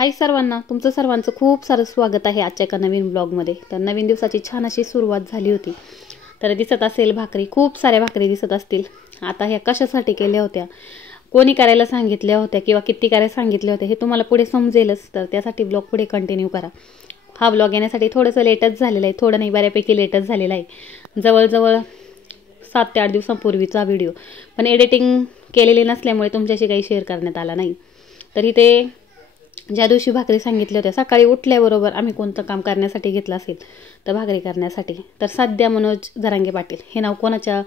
हाय सर्वांना, तुमचं सर्वांचं खूप सारं स्वागत आहे आजच्या एका नवीन ब्लॉगमध्ये। तर नवीन दिवसाची छान अशी सुरुवात झाली होती। तर दिसत असेल भाकरी, खूप साऱ्या भाकरी दिसत असतील। आता ह्या कशासाठी केल्या होत्या, कोणी करायला सांगितल्या होत्या किंवा किती करायला सांगितले होते हे तुम्हाला पुढे समजेलच। तर त्यासाठी ब्लॉग पुढे कंटिन्यू करा। हा ब्लॉग येण्यासाठी थोडंसं लेटच झालेलं आहे, थोडं नाही बऱ्यापैकी लेटच झालेलं आहे। जवळजवळ 7 ते 8 दिवसांपूर्वीचा व्हिडिओ, पण एडिटिंग केलेली नसल्यामुळे तुमच्याशी काही शेअर करण्यात आला नाही। तर इथे ज्या दिवशी भाकरी सांगितल्या होत्या, सकाळी उठल्याबरोबर आम्ही कोणतं काम करण्यासाठी घेतलं असेल तर भाकरी करण्यासाठी। तर साध्या मनोज जरांगे पाटील हे नाव कोणाच्या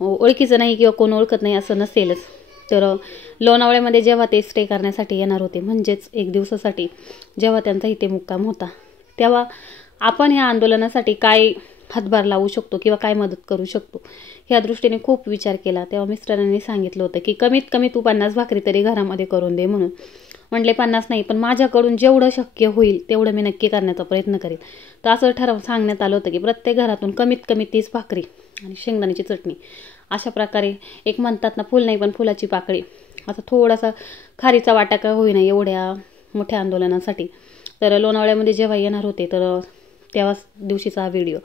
ओळखीचं नाही किंवा कोण ओळखत नाही असं नसेलच। तर लोणावळ्यामध्ये जेव्हा ते स्टे करण्यासाठी येणार होते, म्हणजेच 1 दिवसासाठी जेव्हा त्यांचा इथे मुक्काम होता, तेव्हा आपण ह्या आंदोलनासाठी काय हातभार लावू शकतो किंवा काय मदत करू शकतो ह्या दृष्टीने खूप विचार केला। तेव्हा मिस्टरांनी सांगितलं होतं की कमीत कमी तू 50 भाकरी तरी घरामध्ये करून दे म्हणून। म्हटले 50 नाही, पण माझ्याकडून जेवढं शक्य होईल तेवढं मी नक्की करण्याचा प्रयत्न करेल। तर असं ठरवून सांगण्यात आलं होतं की प्रत्येक घरातून कमीत कमी 30 भाकरी आणि शेंगदाण्याची चटणी, अशा प्रकारे एक म्हणतात ना, फुल नाही पण फुलाची पाकळी, असा थोडासा खारीचा वाटा का होईना एवढ्या मोठ्या आंदोलनासाठी। तर लोणावळ्यामध्ये जेव्हा येणार होते तर तेव्हा दिवशीचा हा व्हिडिओ,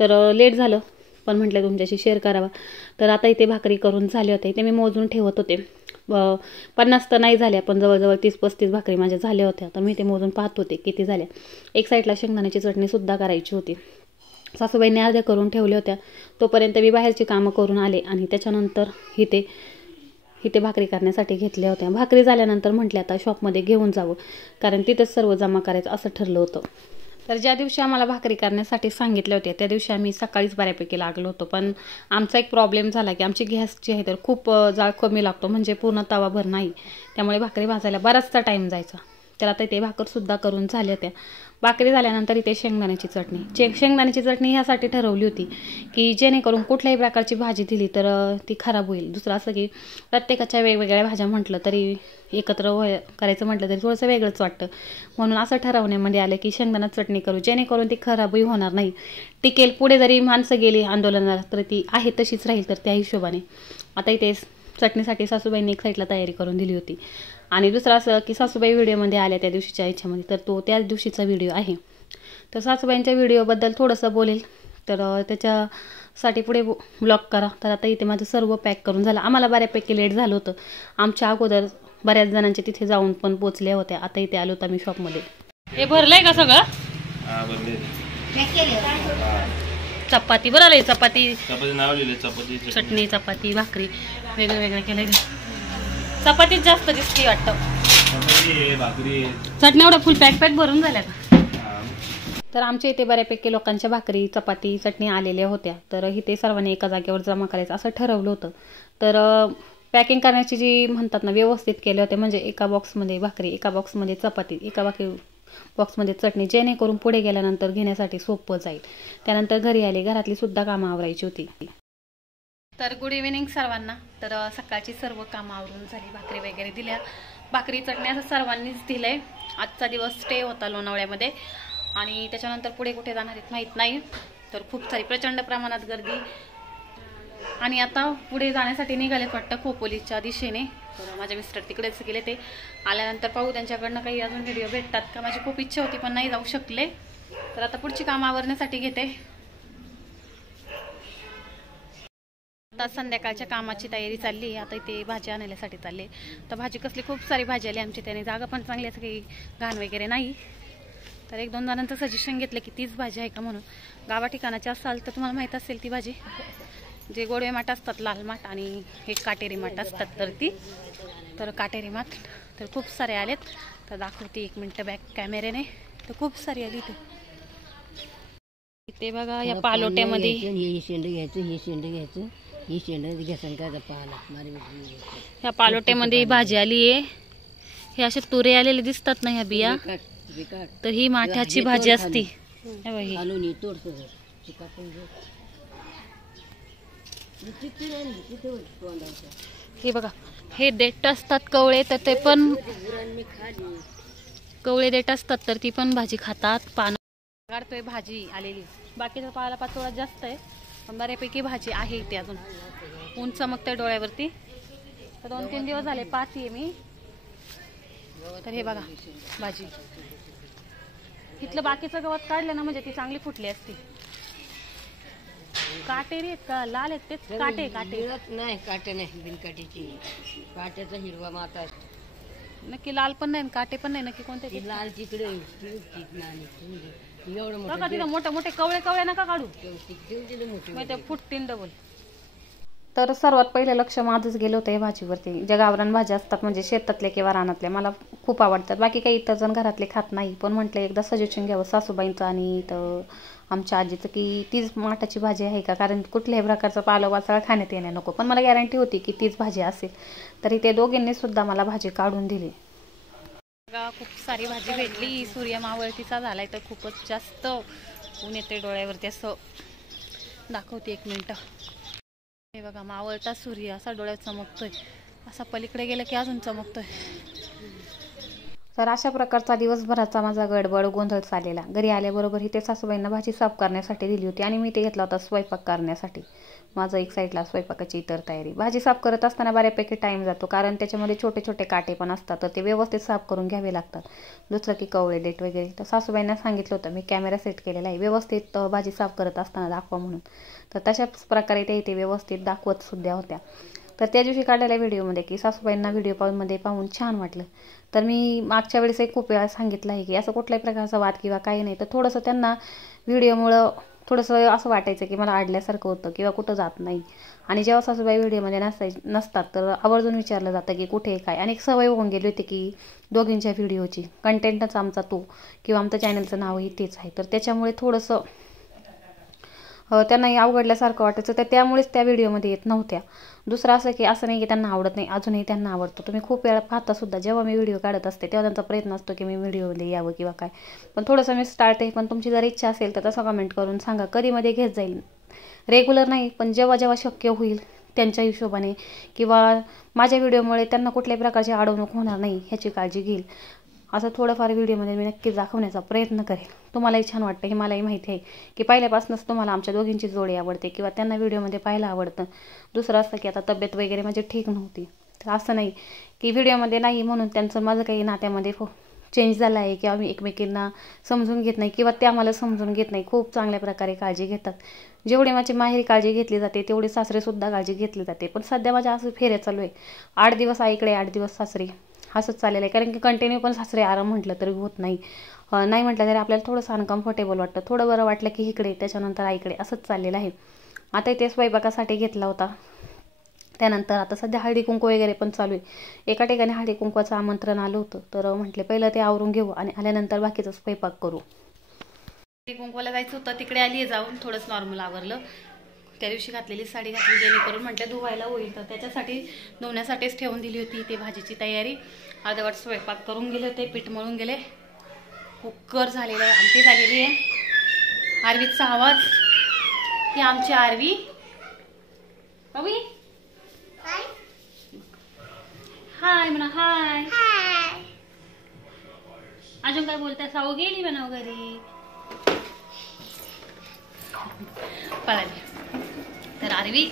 तर लेट झालं पण म्हटलं तुमच्याशी शेअर करावा। तर आता इथे भाकरी करून झाले होते, इथे मी मोजून ठेवत होते। 50 तर नाही झाल्या, पण जवळजवळ 30-35 भाकरी माझ्या झाल्या होत्या। तर मी ते मोजून पाहत होते किती झाल्या। एक साईडला शेंगदाण्याची चटणी सुद्धा करायची होती, सासूबाईंनी अर्ध्या करून ठेवल्या होत्या। तोपर्यंत मी बाहेरची कामं करून आले आणि त्याच्यानंतर इथे भाकरी करण्यासाठी घेतल्या होत्या। भाकरी झाल्यानंतर म्हटले आता शॉपमध्ये घेऊन जावं, कारण तिथंच सर्व जमा करायचं असं ठरलं होतं। तर ज्या दिवशी आम्हाला भाकरी करण्यासाठी सांगितले होते त्या दिवशी आम्ही सकाळीच बऱ्यापैकी लागलो होतो, पण आमचा एक प्रॉब्लेम झाला की आमची गॅसची आहे तर खूप जाळ कमी लागतो, म्हणजे पूर्ण तवाभर नाही, त्यामुळे भाकरी भाजायला बराचसा टाईम जायचा। तर आता इथे भाकरसुद्धा करून झाल्या होत्या। भाकरी झाल्यानंतर इथे शेंगदाण्याची चटणी ह्यासाठी ठरवली होती की जेणेकरून कुठल्याही प्रकारची भाजी दिली तर ती खराब होईल। दुसरं असं की प्रत्येकाच्या वेगवेगळ्या भाज्या म्हटलं तरी एकत्र करायचं म्हटलं तरी थोडंसं वेगळंच वाटतं, म्हणून असं ठरवण्यामध्ये आलं की शेंगदाणा चटणी करू, जेणेकरून ती खराबही होणार नाही, टिकेल। पुढे जरी माणसं गेली आंदोलनाला तर ती आहे तशीच राहील। तर त्या हिशोबाने आता इथे चटणीसाठी सासूबाईंनी एक साईडला तयारी करून दिली होती। आणि दुसरं असं की सासूबाई व्हिडिओमध्ये आल्या त्या दिवशीच्या ह्याच्यामध्ये, तर तो त्याच दिवशीचा व्हिडिओ आहे। तर सासूबाईंच्या व्हिडिओबद्दल थोडंसं बोलेल, तर त्याच्यासाठी पुढे ब्लॉग करा। तर आता इथे माझं सर्व पॅक करून झालं। आम्हाला बऱ्यापैकी लेट झालं होतं, आमच्या अगोदर बऱ्याच जणांचे तिथे जाऊन पण पोचल्या होत्या। आता इथे आलो होतो मी शॉपमध्ये। हे भरलंय का सगळं? चपाती बरं, चपाती नाव लिहिले, चपाती चटणी, चपाती भाकरी वेगळं वेगळं केलंय। चपातीच जास्त दिसती वाटतं, चटणी एवढं फुल पॅक भरून झाल्या का? तर आमच्या इथे बऱ्यापैकी लोकांच्या भाकरी चपाती चटणी आलेल्या होत्या। तर इथे सर्वांनी एका जागेवर जमा करायचं असं ठरवलं होतं। तर पॅकिंग करण्याची जी म्हणतात ना व्यवस्थित केले होते, म्हणजे एका बॉक्समध्ये भाकरी, एका बॉक्समध्ये चपाती, एका बॉक्समध्ये चटणी, जेणेकरून पुढे गेल्यानंतर घेण्यासाठी सोपं जाईल। त्यानंतर घरी आले, घरातली सुद्धा कामं आवरायची होती। तर गुड इव्हिनिंग सर्वांना। तर सकाळची सर्व कामं आवरून झाली, भाकरी वगैरे दिल्या, भाकरी चटणी असं सर्वांनीच दिलंय। आजचा दिवस स्टे होता लोणावळ्यामध्ये आणि त्याच्यानंतर पुढे कुठे जाणार आहेत माहीत नाही। तर खूप सारी प्रचंड प्रमाणात गर्दी आणि आता पुढे जाण्यासाठी निघालेत वाटतं खोपोलीच्या दिशेने। तर माझे मिस्टर तिकडेच गेले, ते आल्यानंतर पाहू त्यांच्याकडनं काही अजून व्हिडिओ भेटतात का। माझी खूप इच्छा होती पण नाही जाऊ शकले। तर आता पुढची कामं आवरण्यासाठी घेते। आता संध्याकाळच्या कामाची तयारी चालली आहे। आता इथे भाजी आणण्यासाठी चालले, तर भाजी कसली खूप सारी भाजी आली आमची, त्याने जागा पण चांगली असं काही घाण वगैरे नाही। तर 1-2 जणांचं सजेशन घेतलं की तीच भाजी आहे का म्हणून। गावा ठिकाणाची असाल तर तुम्हाला माहीत असेल ती भाजी, जे गोडवे माठ असतात, लाल माठ, आणि एक काटेरी माठ असतात, तर ती तर काटेरी माठ तर खूप सारे आलेत। तर दाखवते 1 मिनिट बॅक कॅमेऱ्याने। तर खूप सारी आली इथे बघा, या पालोट्यामध्ये ह्या पालोट्यामध्ये भाजी आली आहे। हे असे तुरे आलेले दिसतात ना ह्या बिया, तर ही माठ्याची भाजी असती। हे बघा, हे देठ असतात कवळे, तर ते पण कवळे देठ असतात, तर ती पण भाजी खातात। पानं काढतोय भाजी आलेली, बाकीचा पालापाचोळा जास्त आहे पण बऱ्यापैकी भाजी आहे इथे अजून। ऊन चमकते डोळ्यावरती। तर 2-3 दिवस झाले पाहतीये मी। तर हे बघा भाजी, इथलं बाकीचं गवत काढलं ना म्हणजे ती चांगली फुटली असती. काटेरी आहेत का लाल आहेत तेच काटे? काटे नाही, काटे नाही, बिनकाटीची. काट्याचा हिरवा माता नक्की, लाल पण नाही काटे पण नाही, नक्की कोणते? लाल तिकडे एवढं मोठं तिथं मोठे मोठे कवळे कवळे नका काढू, मोठे फुटतील डबल. तर सर्वात पहिले लक्ष माझंच गेलं होतं या भाजीवरती. ज्या गावरान भाज्या असतात म्हणजे शेतातल्या किंवा रानातल्या मला खूप आवडतात. बाकी काही इतर जण घरातले खात नाही, पण म्हटलं एकदा सजेशन घ्यावं सासूबाईंचं आणि तर आमच्या आजीचं की तीच माठाची भाजी आहे का, कारण कुठल्याही प्रकारचा पालेभाज्या खाण्यात येण्या नको, पण मला गॅरंटी होती की तीच भाजी असेल. तरी ते दोघींनी सुद्धा मला भाजी काढून दिली. खूप सारी भाजी भेटली. सूर्य मावळतीचा झालाय तर खूपच जास्त ऊन येते डोळ्यावरती, असं दाखवते. 1 मिनिट. हे बघा मावळता सूर्य असा डोळ्यात चमकतोय, असा पलीकडे गेला की अजून चमकतोय. तर अशा प्रकारचा दिवसभराचा माझा गडबड गोंधळ चाललेला. घरी आल्याबरोबर ही ते सासूबाईंना भाजी साफ करण्यासाठी दिली होती आणि मी ते घेतला होता स्वयंपाक करण्यासाठी. माझं एक साईडला स्वयंपाकाची इतर तयारी. भाजी साफ करत असताना बऱ्यापैकी टाईम जातो, कारण त्याच्यामध्ये छोटे छोटे काटे पण असतात, तर ते व्यवस्थित साफ करून घ्यावे लागतात. दुसरं की कवळे डेट वगैरे. तर सासूबाईंना सांगितलं होतं, मी कॅमेरा सेट केलेला आहे, व्यवस्थित भाजी साफ करत असताना दाखवा म्हणून. तर तशाच प्रकारे ते इथे व्यवस्थित दाखवत सुद्धा होत्या. तर त्या दिवशी काढलेल्या व्हिडिओमध्ये की सासूबाईंना व्हिडिओ पाहून छान वाटलं. तर मी मागच्या वेळेसही खूप वेळा सांगितलं आहे की असं कुठल्याही प्रकारचा वाद किंवा काही नाही, तर थोडंसं त्यांना व्हिडिओमुळं थोडंसं असं वाटायचं की मला आडल्यासारखं होतं किंवा कुठं जात नाही. आणि जेव्हा सासूबाई व्हिडिओमध्ये नसतात तर आवर्जून विचारलं जातं की कुठे काय. आणि एक सवय होऊन गेली होती की दोघींच्या व्हिडिओची कंटेंटच आमचा तो किंवा आमचं चॅनलचं नावही तेच आहे, तर त्याच्यामुळे थोडंसं त्यांनाही अवघडल्यासारखं वाटायचं, तर त्यामुळेच त्या व्हिडिओमध्ये येत नव्हत्या. दुसरं असं की असं नाही की त्यांना आवडत नाही, अजूनही त्यांना आवडतं. तुम्ही खूप वेळा पाहता सुद्धा, जेव्हा मी व्हिडिओ काढत असते तेव्हा त्यांचा प्रयत्न असतो की मी व्हिडिओमध्ये यावं किंवा काय, पण थोडंसं मी टाळते. पण तुमची जर इच्छा असेल तर तसं कमेंट करून सांगा, कधीमध्ये घेत जाईल. रेग्युलर नाही, पण जेव्हा जेव्हा शक्य होईल त्यांच्या हिशोबाने किंवा माझ्या व्हिडिओमुळे त्यांना कुठल्याही प्रकारची अडवणूक होणार नाही ह्याची काळजी घेईल. असं थोडंफार व्हिडिओमध्ये मी नक्कीच दाखवण्याचा प्रयत्न करेल. तुम्हालाही छान वाटतं हे मलाही माहिती आहे की पहिल्यापासूनच तुम्हाला आमच्या दोघींची जोडी आवडते किंवा त्यांना व्हिडिओमध्ये पाहायला आवडतं. दुसरं असतं की आता तब्येत वगैरे माझी ठीक नव्हती, तर असं नाही की व्हिडिओमध्ये नाही म्हणून त्यांचं माझं काही नात्यामध्ये चेंज झाला आहे किंवा आम्ही एकमेकींना समजून घेत नाही किंवा त्या मला समजून घेत नाही. खूप चांगल्या प्रकारे काळजी घेतात. जेवढी माझी माहेरी काळजी घेतली जाते तेवढी सासरेसुद्धा काळजी घेतली जाते. पण सध्या माझ्या असं फेऱ्या चालू आहे, 8 दिवस आईकडे 8 दिवस सासरी, असंच चाललेलं आहे. कारण की कंटिन्यू पण सासरे आराम म्हटलं तरी होत नाही, नाही म्हटलं तरी आपल्याला थोडंसं अनकम्फर्टेबल वाटतं. थोडं बरं वाटलं की इकडे, त्याच्यानंतर आईकडे, असंच चाललेलं आहे. आता इथे स्वयंपाकासाठी घेतला होता. त्यानंतर आता सध्या हळदी कुंकू वगैरे पण चालू आहे. एका ठिकाणी हळदी कुंकवाचं आमंत्रण आलं होतं, तर म्हटले पहिलं ते आवरून घेऊ आणि आल्यानंतर बाकीचं स्वयंपाक करू. हळदी कुंकवाला जायचं होतं, तिकडे आली जाऊन, थोडंच नॉर्मल आवरलं. त्या दिवशी घातलेली साडी घातली जेणेकरून म्हटलं धुवायला होईल, तर त्याच्यासाठी धुवण्यासाठीच ठेवून दिली होती ती भाजीची तयारी. अर्धवट स्वयंपाक करून गेले होते, पीठ मळून गेले, कुकर झालेलं आहे, आमटी झालेली आहे. आरवीचा आवाज, ही आमची आरवी. हाय म्हणा, हाय. अजून काय बोलताय? साऊ गेली म्हणा घरी, पळाली. तर आरवी,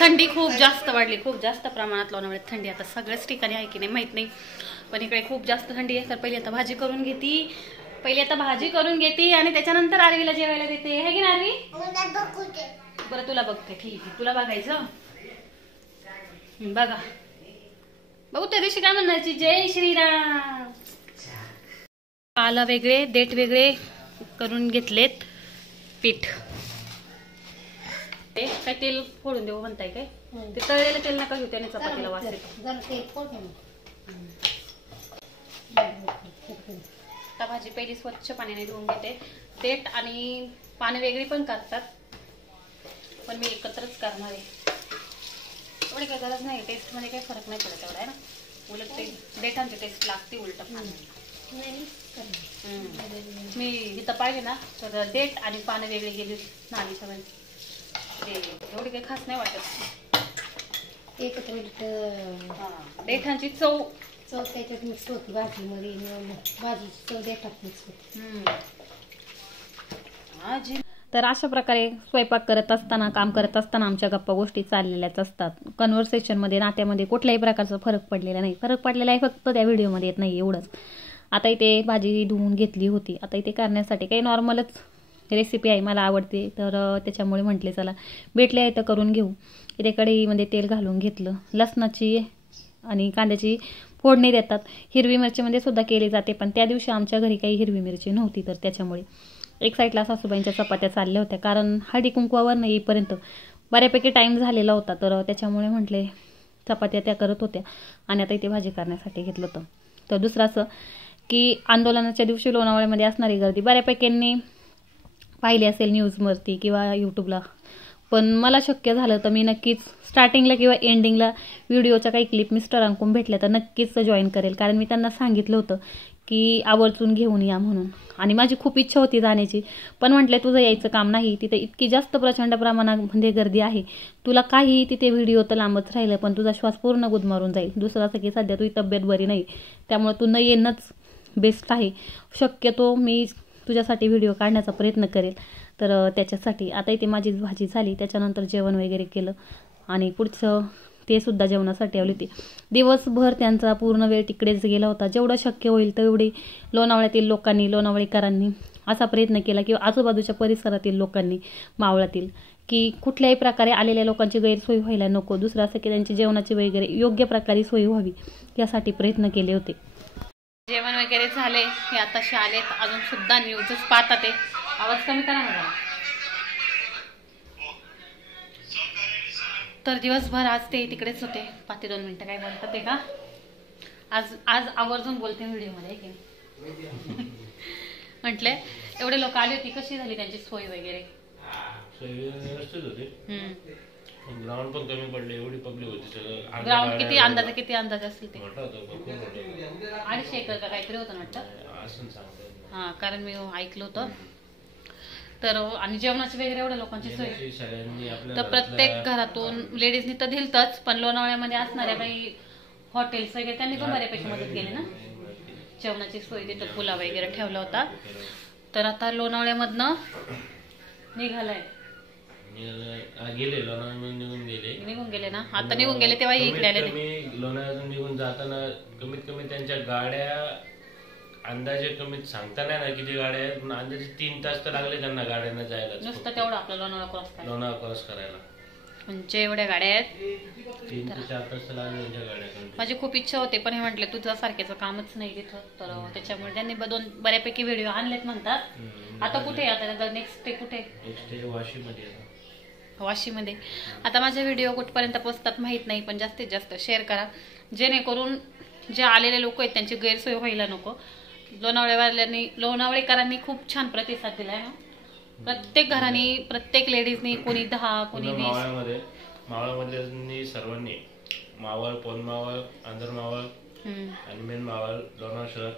थंडी खूप जास्त वाढली, खूप जास्त प्रमाणात लोणावळ्यात थंडी. आता सगळ्याच ठिकाणी आहे की नाही माहित नाही, पण इकडे खूप जास्त थंडी आहे. तर पहिली आता भाजी करून घेते, आणि त्याच्यानंतर आरवीला जेवायला देते. है की ना आरवी? बरं तुला बघते, ठीक आहे, तुला बघायचं. बघा बघू त्या दिवशी काय म्हणायची, जय श्रीराम. पाला वेगळे, देठ वेगळे करून घेतलेत. पीठ काय तेल फोडून देऊ म्हणताय काय? ते तळलेलं तेल नका घेऊ, त्याने चपातीला वास येतो. आता भाजी पहिली स्वच्छ पाण्याने धुवून घेते. देठ आणि पानं वेगळी पण करतात, पण मी एकत्रच करणार आहे. एवढी काही गरज नाही, टेस्ट मध्ये काही फरक नाही पडत एवढा आहे ना. उलट ते देठांची टेस्ट लागते उलट मी इथं पाहिजे ना, तर देठ आणि पानं वेगळी गेली नाली सगळी, एवढी काही खास नाही वाटत. देठांची चव त्याच्यात मिक्स होती भाजीमध्ये, भाजीची चव देठात मिक्स होती. तर अशा प्रकारे स्वयंपाक करत असताना, काम करत असताना आमच्या गप्पा गोष्टी चाललेल्याच असतात. कन्व्हर्सेशनमध्ये, नात्यामध्ये कुठल्याही प्रकारचा फरक पडलेला नाही. फरक पडलेला आहे फक्त त्या व्हिडिओमध्ये येत नाही एवढंच. आता इथे भाजी धुवून घेतली होती. आता इथे करण्यासाठी काही नॉर्मलच रेसिपी आहे, मला आवडते, तर त्याच्यामुळे म्हटले चला भेटले आहे तर करून घेऊ. इथे कढईमध्ये तेल घालून घेतलं. लसणाची आणि कांद्याची फोडणी देतात. हिरवी मिरचीमध्ये सुद्धा केली जाते, पण त्या दिवशी आमच्या घरी काही हिरवी मिरची नव्हती, तर त्याच्यामुळे एक साईडला सासूबाईंच्या चपात्या चालल्या होत्या, कारण हळदी कुंकवावर नाही येईपर्यंत बऱ्यापैकी टाईम झालेला होता, तर त्याच्यामुळे म्हटले चपात्या त्या करत होत्या. आणि आता इथे भाजी करण्यासाठी घेतलं होतं. तर दुसरं असं की आंदोलनाच्या दिवशी लोणावळ्यामध्ये असणारी गर्दी बऱ्यापैकींनी पाहिली असेल न्यूजवरती किंवा यूट्यूबला, पण मला शक्य झालं तर मी नक्कीच स्टार्टिंगला किंवा एंडिंगला व्हिडिओच्या काही क्लिप मिस्टरांकडून भेटल्या तर नक्कीच जॉईन करेल, कारण मी त्यांना सांगितलं होतं की आवर्जून घेऊन या म्हणून. आणि माझी खूप इच्छा होती जाण्याची, पण म्हटले तुझं यायचं काम नाही, तिथे इतकी जास्त प्रचंड प्रमाणामध्ये गर्दी आहे, तुला काही तिथे व्हिडिओ तर लांबच राहिलं, पण तुझा श्वास पूर्ण गुदमारून जाईल. दुसरं असं की सध्या तुझी तब्येत बरी नाही, त्यामुळे तू न येणंच बेस्ट आहे. शक्यतो मी तुझ्यासाठी व्हिडिओ काढण्याचा प्रयत्न करेल. तर त्याच्यासाठी आता इथे माझी भाजी झाली, त्याच्यानंतर जेवण वगैरे केलं आणि पुढचं ते सुद्धा जेवणासाठी आले होते. दिवसभर त्यांचा पूर्ण वेळ तिकडेच गेला होता. जेवढं शक्य होईल तेवढी लोणावळ्यातील लोकांनी, लोणावळीकरांनी असा प्रयत्न केला किंवा आजूबाजूच्या परिसरातील लोकांनी, मावळातील, की कुठल्याही प्रकारे आलेल्या लोकांची गैरसोय व्हायला नको. दुसरं असं की त्यांची जेवणाची वगैरे योग्य प्रकारे सोय व्हावी यासाठी प्रयत्न केले होते. जेवण वगैरे झाले हे आताशी आलेत, अजून सुद्धा न्यूजच पाहतात ते. आवाज कमी करा ना. तर दिवसभर आज ते तिकडेच होते. 5-2 मिनिटं काय बोलतात ते का आज आवर्जून बोलते व्हिडिओमध्ये की म्हटले एवढे लोक आले होते, कशी झाली त्यांची सोय वगैरे? सोय व्यवस्थित होती. ग्राउंड पण कमी पडले, एवढी पब्लिक होती. सगळं ग्राउंड किती अंदाज असेल ते? 250 एकर का काहीतरी होतं वाटतं असं सांगतो. हां, कारण मी ऐकलं होतं. तर आणि जेवणाची वगैरे एवढ्या लोकांची सोय, तर प्रत्येक घरातून लेडीजनी तर दिलतच, पण लोणावळ्यामध्ये असणाऱ्या काही हॉटेल्स वगैरे त्यांनी पण बऱ्यापैकी मदत केली ना. जेवणाची सोय तिथं पुलाव वगैरे ठेवला होता. तर आता लोणावळ्यामधनं निघालाय, गेले लोणावळ्यामधून निघून गेले ना. आता निघून गेले तेव्हा इकडे आले. लोणावळ्यातून निघून जाताना कमीत कमी त्यांच्या गाड्या अंदाजे कमीत सांगता नाही ना किती गाड्या आहेत, पण अंदाजे 3 तास तर लागले त्यांना गाड्यांना जायला. नुसतं तेवढं आपलं लोणावळा क्रॉस करायला म्हणजे एवढ्या गाड्या आहेत. 3 ते 4 तास लागले त्यांच्या गाड्या. माझी खूप इच्छा होती, पण हे म्हटलं तुझं सारख्याचं कामच नाही तिथं, तर त्याच्यामुळे त्यांनी बऱ्यापैकी व्हिडिओ आणलेत म्हणतात. आता कुठे आता नेक्स्ट डे कुठे? नेक्स्ट डे वाशीमध्ये. आता माझे व्हिडिओ कुठपर्यंत पोचतात माहीत नाही, पण जास्तीत जास्त शेअर करा, जेणेकरून जे आलेले लोक आहेत त्यांची गैरसोय व्हायला नको. लोणावळेकरांनी खूप छान प्रतिसाद दिलाय ना. प्रत्येक घराने, प्रत्येक लेडीजनी, कोणी 10 कोणी 20. मावळामधल्या सर्वांनी, मावळ, पोन मावळ, आंधर मावळ आणि मेन मावळ, लोणावळा शहर,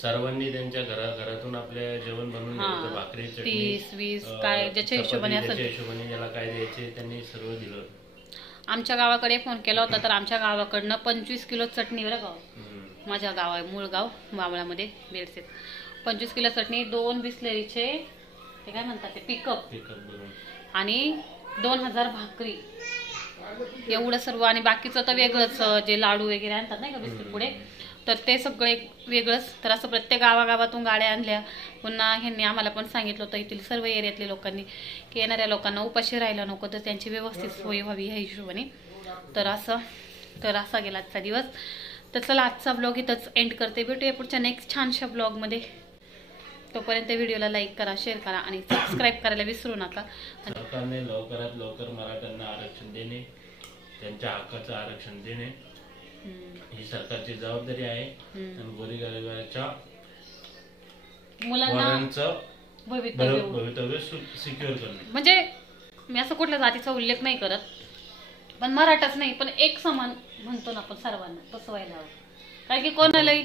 सर्वांनी त्यांच्या घरातून आपल्या जेवण बनवून दिलं. भाकरी, चटणी, 30-20 काय ज्याच्या हिशोबाने ज्याला काय द्यायचे त्यांनी सर्व दिलं. आमच्या गावाकडे फोन केला होता, तर आमच्या गावाकडनं 25 किलो चटणी, बरं गाव माझ्या गाव आहे, मूळ गाव मावळामध्ये बेडसेत. 25 किलो चटणी, 2 बिस्लेरीचे ते काय म्हणतात ते पिकअप आणि 2000 भाकरी, एवढं सर्व. आणि बाकीचं तर वेगळंच, जे लाडू वगैरे आणतात नाही का बिस्किट पुढे, तर ते सगळे वेगळंच. तर असं प्रत्येक गावागावातून गाड्या आणल्या. पुन्हा ह्यांनी आम्हाला पण सांगितलं होतं येथील सर्व एरियातल्या लोकांनी की येणाऱ्या लोकांना उपाशी राहायला नको, तर त्यांची व्यवस्थित सोय व्हावी ह्या हिशोबाने. तर असा गेला आजचा दिवस. तर चला आजचा ब्लॉग इथंच एंड करते. भेटूया पुढच्या नेक्स्ट छानशा ब्लॉगमध्ये. तोपर्यंत व्हिडिओला लाईक करा, शेअर करा आणि सबस्क्राईब करायला विसरू नका. सरकारने लवकरात लवकर मराठ्यांना आरक्षण देणे, त्यांच्या हक्काचं आरक्षण देणे ही सरकारची जबाबदारी आहे. आणि गोरगरिबाच्या मुलांचं भवितव्य सिक्युअर करणे. म्हणजे मी असं कुठल्या जातीचा उल्लेख नाही करत, पण मराठाच नाही, पण एक समान म्हणतो ना आपण सर्वांना, तसं व्हायला हवं. कारण की कोणालाही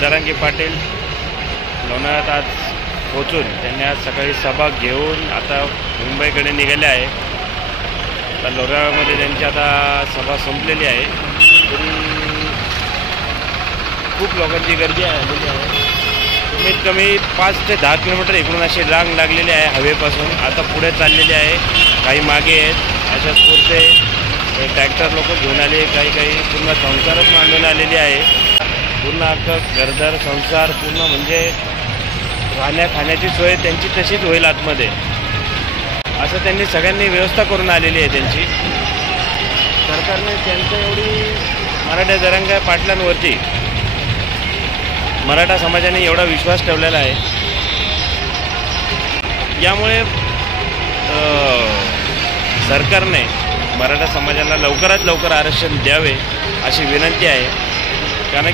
जरांगे पाटील लोणावळ्यात आज पोचून त्यांनी आज सकाळी सभा घेऊन आता मुंबईकडे निघाले आहे. आता लोणावळ्यामध्ये त्यांची आता सभा संपलेली आहे. तरी खूप लोकांची गर्दी आलेली आहे. कमीत कमी 5 ते 10 किलोमीटर इकडून अशी रांग लागलेली आहे हवेपासून. आता पुढे चाललेली आहे, काही मागे आहेत. अशाच पुरते ट्रॅक्टर लोक घेऊन आले, काही पूर्ण संसारच मांडून आलेली आहे. पूर्ण अख्खं घरदार संसार पूर्ण म्हणजे राहण्या खाण्याची सोय त्यांची तशीच होईल आतमध्ये, असं त्यांनी सगळ्यांनी व्यवस्था करून आलेली आहे त्यांची. सरकारने त्यांचं एवढी मराठा जरांगे पाटलांवरती मराठा समाजाने एवढा विश्वास ठेवलेला आहे. यामुळे सरकारने मराठा समाजाला लवकरात लवकर आरक्षण द्यावे अशी विनंती आहे. कारण